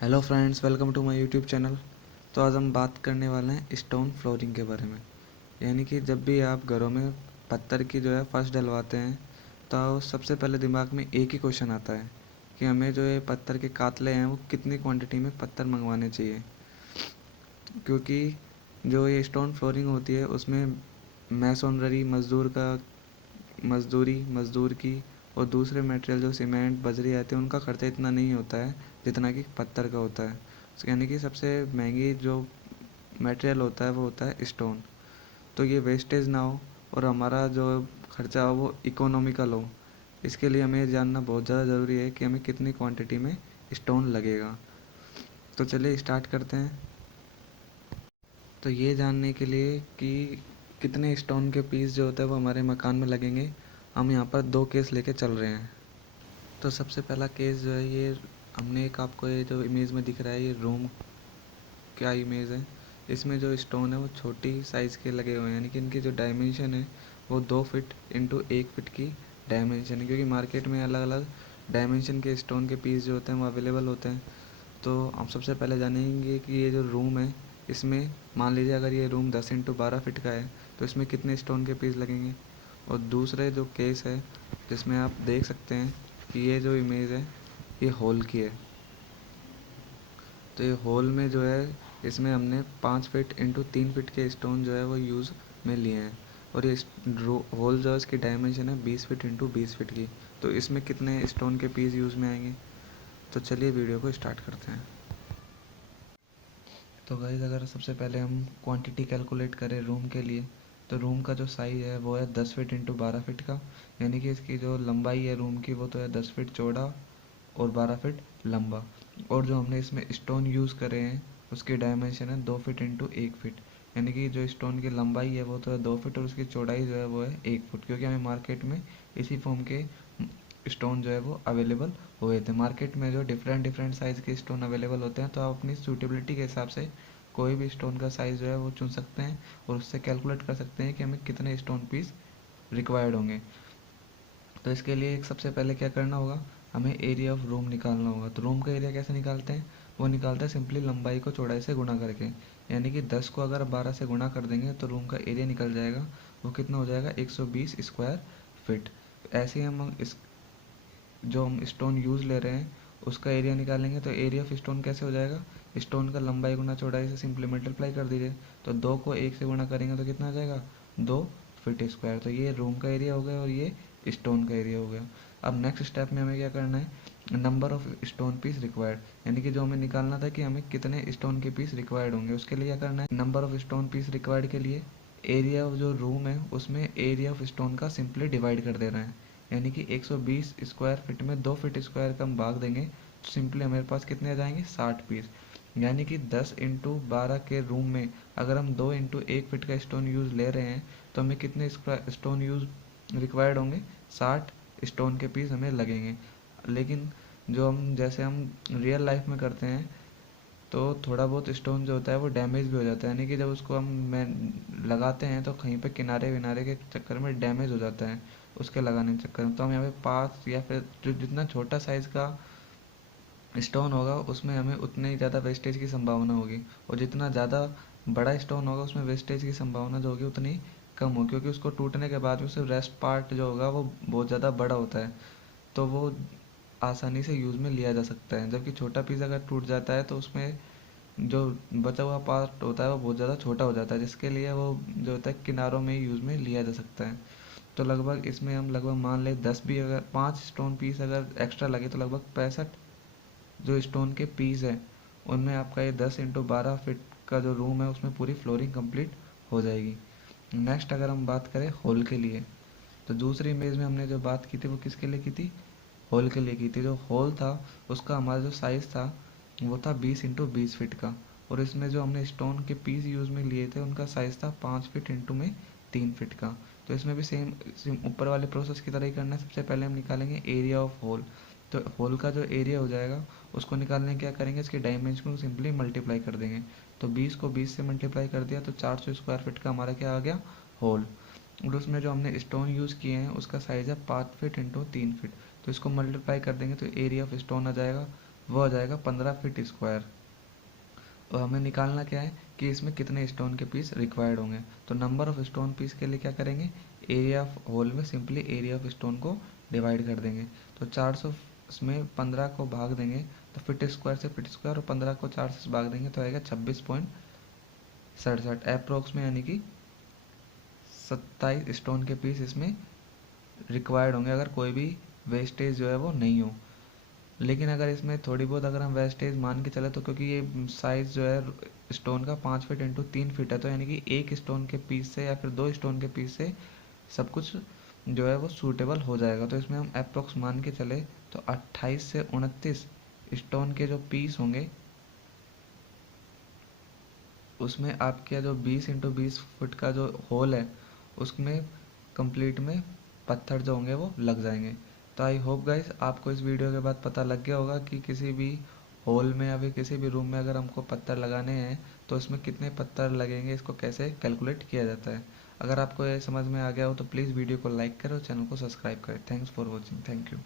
Hello friends, welcome to my YouTube channel. तो आज हम बात करने वाले हैं स्टोन फ्लोरिंग के बारे में। यानी कि जब भी आप घरों में पत्थर की जो है फर्श डलवाते हैं तो सबसे पहले दिमाग में एक ही क्वेश्चन आता है कि हमें जो ये पत्थर के कातले हैं वो कितनी क्वांटिटी में पत्थर मंगवाने चाहिए। क्योंकि जो ये स्टोन फ्लोरिंग होती है उसमें मैसोनरी मज़दूर की और दूसरे मटेरियल जो सीमेंट बजरी आते हैं उनका खर्चा इतना नहीं होता है जितना कि पत्थर का होता है। यानी कि सबसे महंगी जो मटेरियल होता है वो होता है स्टोन। तो ये वेस्टेज ना हो और हमारा जो खर्चा हो वो इकोनॉमिकल हो, इसके लिए हमें जानना बहुत ज़्यादा ज़रूरी है कि हमें कितनी क्वांटिटी में स्टोन लगेगा। तो चलिए स्टार्ट करते हैं। तो ये जानने के लिए कि कितने स्टोन के पीस जो होते हैं वो हमारे मकान में लगेंगे, हम यहाँ पर दो केस लेके चल रहे हैं। तो सबसे पहला केस जो है ये हमने एक आपको ये जो इमेज में दिख रहा है ये रूम क्या इमेज है। इसमें जो स्टोन है वो छोटी साइज़ के लगे हुए हैं, यानी कि इनकी जो डायमेंशन है वो 2 फीट इंटू 1 फीट की डायमेंशन है। क्योंकि मार्केट में अलग अलग डायमेंशन के स्टोन के पीस जो होते हैं वो अवेलेबल होते हैं। तो हम सबसे पहले जानेंगे कि ये जो रूम है इसमें मान लीजिए अगर ये रूम 10 इंटू 12 फीट का है तो इसमें कितने स्टोन के पीस लगेंगे। और दूसरे जो केस है जिसमें आप देख सकते हैं कि ये जो इमेज है ये हॉल की है। तो ये हॉल में जो है इसमें हमने 5 फीट इंटू 3 फीट के स्टोन जो है वो यूज़ में लिए हैं। और ये हॉल जो है इसकी डायमेंशन है 20 फीट इंटू 20 फीट की। तो इसमें कितने स्टोन के पीस यूज़ में आएंगे। तो चलिए वीडियो को स्टार्ट करते हैं। तो गाइस अगर सबसे पहले हम क्वांटिटी कैलकुलेट करें रूम के लिए, तो रूम का जो साइज़ है वो है 10 फीट इंटू 12 फीट का। यानी कि इसकी जो लंबाई है रूम की वो तो है 10 फीट चौड़ा और 12 फीट लंबा। और जो हमने इसमें स्टोन यूज़ करे हैं उसकी डायमेंशन है 2 फीट इंटू 1 फीट। यानी कि जो स्टोन की लंबाई है वो तो है 2 फीट और उसकी चौड़ाई जो है वो है 1 फुट। क्योंकि हमें मार्केट में इसी फॉर्म के स्टोन जो है वो अवेलेबल हुए थे। मार्केट में जो डिफरेंट डिफरेंट साइज़ के स्टोन अवेलेबल होते हैं, तो आप अपनी सूटेबिलिटी के हिसाब से कोई भी स्टोन का साइज़ जो है वो चुन सकते हैं और उससे कैलकुलेट कर सकते हैं कि हमें कितने स्टोन पीस रिक्वायर्ड होंगे। तो इसके लिए एक सबसे पहले क्या करना होगा, हमें एरिया ऑफ रूम निकालना होगा। तो रूम का एरिया कैसे निकालते हैं, वो निकालते हैं सिंपली लंबाई को चौड़ाई से गुणा करके। यानी कि 10 को अगर 12 से गुणा कर देंगे तो रूम का एरिया निकल जाएगा। वो कितना हो जाएगा, 120 स्क्वायर फिट। ऐसे ही हम इस जो हम स्टोन यूज़ ले रहे हैं उसका एरिया निकालेंगे। तो एरिया ऑफ स्टोन कैसे हो जाएगा, स्टोन का लंबाई गुना चौड़ाई से सिंपली मल्टीप्लाई कर दीजिए। तो 2 को 1 से गुणा करेंगे तो कितना आ जाएगा, 2 फीट स्क्वायर। तो ये रूम का एरिया हो गया और ये स्टोन का एरिया हो गया। अब नेक्स्ट स्टेप में हमें क्या करना है, number of stone piece required. यानी कि जो हमें निकालना था कि हमें कितने स्टोन के पीस रिक्वायर्ड होंगे, उसके लिए क्या करना है, number of stone piece required के लिए एरिया ऑफ जो रूम है उसमें एरिया ऑफ स्टोन का सिंपली डिवाइड कर देना है। यानी कि 120 स्क्वायर फिट में 2 फीट स्क्वायर का हम भाग देंगे तो सिंपली हमारे पास कितने आ जाएंगे, 60 पीस। यानी कि 10 इंटू 12 के रूम में अगर हम 2 इंटू 1 फीट का स्टोन यूज़ ले रहे हैं तो हमें कितने स्टोन यूज़ रिक्वायर्ड होंगे, 60 स्टोन के पीस हमें लगेंगे। लेकिन जो हम जैसे हम रियल लाइफ में करते हैं तो थोड़ा बहुत स्टोन जो होता है वो डैमेज भी हो जाता है। यानी कि जब उसको हम लगाते हैं तो कहीं पे किनारे विनारे के चक्कर में डैमेज हो जाता है उसके लगाने के चक्कर में। तो हम यहाँ पे 5 या फिर जो जितना छोटा साइज़ का स्टोन होगा उसमें हमें उतने ही ज़्यादा वेस्टेज की संभावना होगी, और जितना ज़्यादा बड़ा स्टोन होगा उसमें वेस्टेज की संभावना जो होगी उतनी कम होगी। क्योंकि उसको टूटने के बाद में उससे रेस्ट पार्ट जो होगा वो बहुत ज़्यादा बड़ा होता है, तो वो आसानी से यूज़ में लिया जा सकता है। जबकि छोटा पीस अगर टूट जाता है तो उसमें जो बचा हुआ पार्ट होता है वो बहुत ज़्यादा छोटा हो जाता है, जिसके लिए वो जो होता है किनारों में यूज़ में लिया जा सकता है। तो लगभग इसमें हम लगभग मान लें 10 भी अगर 5 स्टोन पीस अगर एक्स्ट्रा लगे तो लगभग 65 जो स्टोन के पीस हैं उनमें आपका ये 10 इंटू 12 फीट का जो रूम है उसमें पूरी फ्लोरिंग कंप्लीट हो जाएगी। नेक्स्ट अगर हम बात करें हॉल के लिए, तो दूसरी इमेज में हमने जो बात की थी वो किसके लिए की थी, हॉल के लिए की थी। जो हॉल था उसका हमारा जो साइज़ था वो था 20 इंटू 20 फीट का। और इसमें जो हमने स्टोन के पीस यूज़ में लिए थे उनका साइज़ था 5 फीट इंटू में 3 फीट का। तो इसमें भी सेम ऊपर वाले प्रोसेस की तरह ही करना है। सबसे पहले हम निकालेंगे एरिया ऑफ होल। तो होल का जो एरिया हो जाएगा उसको निकालने क्या करेंगे, इसके डायमेंशन को सिंपली मल्टीप्लाई कर देंगे। तो 20 को 20 से मल्टीप्लाई कर दिया तो 400 स्क्वायर फीट का हमारा क्या आ गया, होल। और उसमें जो हमने स्टोन यूज़ किए हैं उसका साइज़ है 5 फीट इंटू 3 फीट। तो इसको मल्टीप्लाई कर देंगे तो एरिया ऑफ स्टोन आ जाएगा वो हो जाएगा 15 फीट स्क्वायर। और हमें निकालना क्या है कि इसमें कितने स्टोन के पीस रिक्वायर्ड होंगे। तो नंबर ऑफ स्टोन पीस के लिए क्या करेंगे, एरिया ऑफ होल में सिंपली एरिया ऑफ स्टोन को डिवाइड कर देंगे। तो 400 में 15 को भाग देंगे तो फीट स्क्वायर से फीट स्क्वायर, और 15 को 4 से भाग देंगे तो आएगा 26.67 अप्रोक्स में, यानी कि 27 स्टोन के पीस इसमें रिक्वायर्ड होंगे अगर कोई भी वेस्टेज जो है वो नहीं हो। लेकिन अगर इसमें थोड़ी बहुत अगर हम वेस्टेज मान के चले तो, क्योंकि ये साइज़ जो है स्टोन का 5 फीट इंटू 3 फीट है, तो यानी कि एक स्टोन के पीस से या फिर दो स्टोन के पीस से सब कुछ जो है वो सूटेबल हो जाएगा। तो इसमें हम अप्रोक्स मान के चले तो 28 से 29 स्टोन के जो पीस होंगे उसमें आपके जो 20 इंटू 20 फुट का जो होल है उसमें कंप्लीट में पत्थर जो होंगे वो लग जाएंगे। तो आई होप गाइस आपको इस वीडियो के बाद पता लग गया होगा कि किसी भी होल में या फिर किसी भी रूम में अगर हमको पत्थर लगाने हैं तो इसमें कितने पत्थर लगेंगे, इसको कैसे कैलकुलेट किया जाता है। अगर आपको ये समझ में आ गया हो तो प्लीज़ वीडियो को लाइक करें और चैनल को सब्सक्राइब करें। Thanks for watching. Thank you.